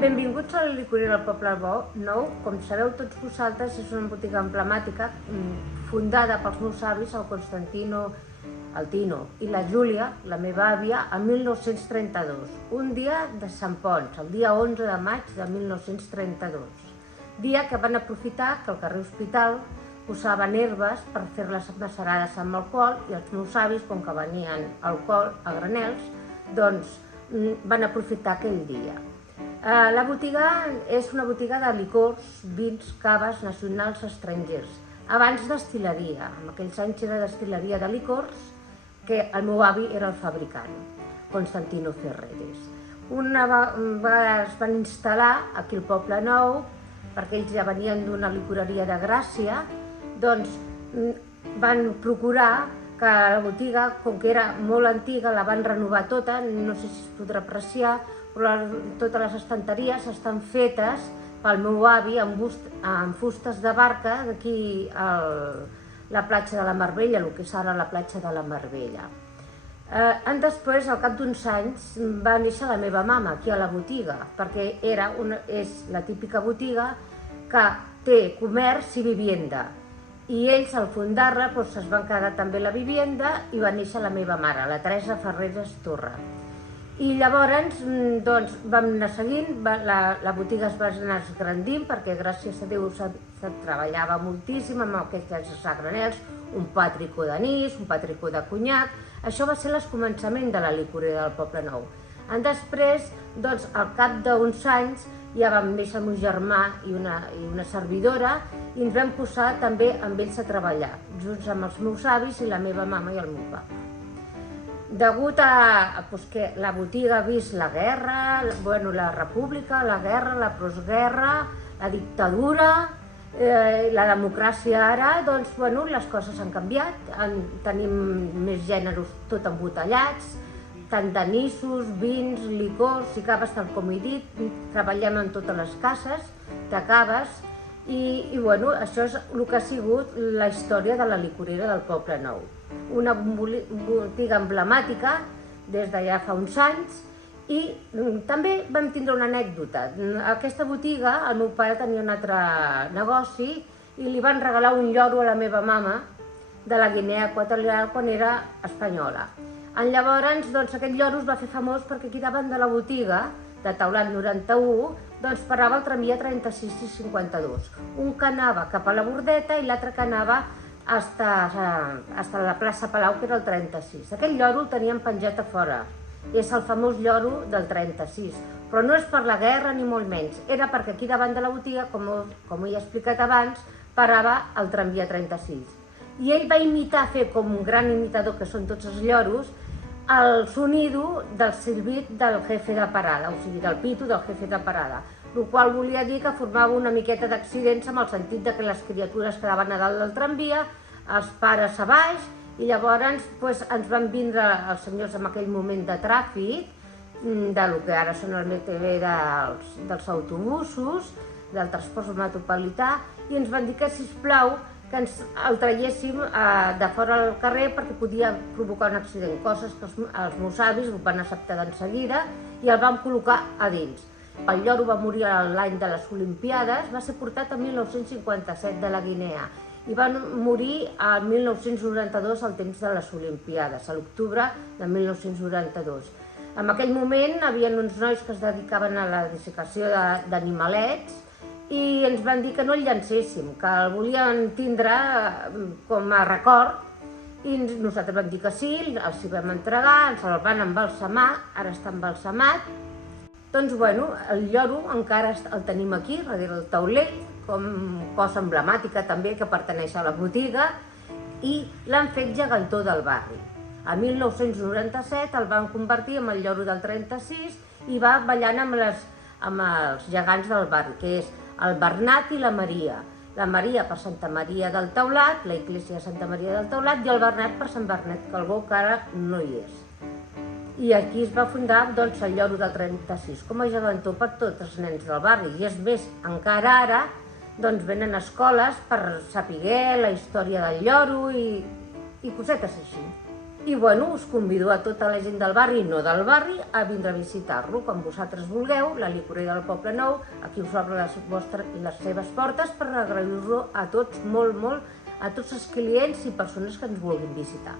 Benvinguts a la licorera del Poble Nou. Com sabeu tots vosaltres, és una botiga emblemàtica fundada pels meus avis, el Constantino, el Tino i la Júlia, la meva àvia, en 1932. Un dia de Sant Ponç, el dia 11 de maig de 1932. Dia que van aprofitar que al carrer Hospital posaven herbes per fer-les macerades amb alcohol i els meus avis, com que venien alcohol a granels, doncs van aprofitar aquell dia. La botiga és una botiga de licors, vins, caves nacionals estrangers. Abans destil·leria, en aquells anys era destil·leria de licors, que el meu avi era el fabricant, Constantino Ferreres. Una vegada es van instal·lar aquí al Poble Nou, perquè ells ja venien d'una licoreria de Gràcia, doncs van procurar que la botiga, com que era molt antiga, la van renovar tota, no sé si es podrà apreciar, però totes les estanteries estan fetes pel meu avi amb fustes de barca d'aquí la platja de la Marbella, el que és ara la platja de la Marbella. Després, al cap d'uns anys, va néixer la meva mama aquí a la botiga, perquè és la típica botiga que té comerç i vivienda. I ells, al fundar-la, es van quedar també la vivienda i va néixer la meva mare, la Teresa Ferreres Torra. I llavors vam anar seguint, la botiga es va anar esgrandint perquè gràcies a Déu se treballava moltíssim amb aquests granels, un patricó d'anís, un patricó de conyac. Això va ser el començament de la licorera del Poble Nou. Després, al cap d'uns anys, ja vam néixer el meu germà i una servidora i ens vam posar també amb ells a treballar, junts amb els meus avis i la meva mama i el meu papa. Degut a que la botiga ha vist la guerra, la república, la guerra, la postguerra, la dictadura, la democràcia ara, les coses han canviat, tenim més gèneres tot embotellats, tant d'anissos, vins, licors i caves, tal com he dit, treballem en totes les cases de caves i això és el que ha sigut la història de la licorera del Poble Nou. Una botiga emblemàtica des de ja fa uns anys i també vam tindre una anècdota. Aquesta botiga, el meu pare tenia un altre negoci i li van regalar un lloro a la meva mama de la Guinea Equatorial quan era espanyola. Llavors aquest lloro es va fer famós perquè aquí davant de la botiga, de Taulat 91, parava el tramvia 36 i 52. Un que anava cap a la Bordeta i l'altre que anava fins a la plaça Palau, que era el 36. Aquest lloro el teníem penjat a fora. És el famós lloro del 36. Però no és per la guerra ni molt menys. Era perquè aquí davant de la botiga, com he explicat abans, parava el tramvia 36. I ell va imitar, fer com un gran imitador, que són tots els lloros, el sonido del silbit del jefe de parada, o sigui, del pito del jefe de parada. El qual volia dir que formava una miqueta d'accidents amb el sentit que les criatures quedaven a dalt del tramvia, els pares a baix, i llavors ens van vindre els senyors en aquell moment de tràfic, del que ara són el MTV dels autobusos, del transport metropolità, i ens van dir que, sisplau, que ens el traiéssim de fora al carrer perquè podia provocar un accident, coses que els meus avis ho van acceptar d'enseguida i el vam col·locar a dins. El lloro va morir l'any de les Olimpiades, va ser portat en 1957 de la Guinea i va morir el 1992 al temps de les Olimpiades, a l'octubre de 1992. En aquell moment hi havia uns nois que es dedicaven a la dissecació d'animalets i ens van dir que no el llancéssim, que el volien tindre com a record i nosaltres vam dir que sí, els hi vam entregar, ens el van embalsamar, ara està embalsamat. Doncs el lloro encara el tenim aquí, darrere del taulell, com cosa emblemàtica també que pertaneix a la botiga i l'han fet gegantó del barri. A 1997 el van convertir en el lloro del 36 i va ballant amb els gegants del barri, que és el Bernat i la Maria. La Maria per Santa Maria del Taulat, la Iglesia de Santa Maria del Taulat, i el Bernat per Sant Bernet Calbó, que ara no hi és. I aquí es va fundar el lloro del 36 com a gegantó per tots els nens del barri. I és més, encara ara venen escoles per saber la història del lloro i cosetes així. I bueno, us convido a tota la gent del barri i no del barri a vindre a visitar-lo. Quan vosaltres vulgueu, la Licoreria del Poble Nou, aquí us obre les seves portes per agrair-lo a tots, molt, a tots els clients i persones que ens vulguin visitar.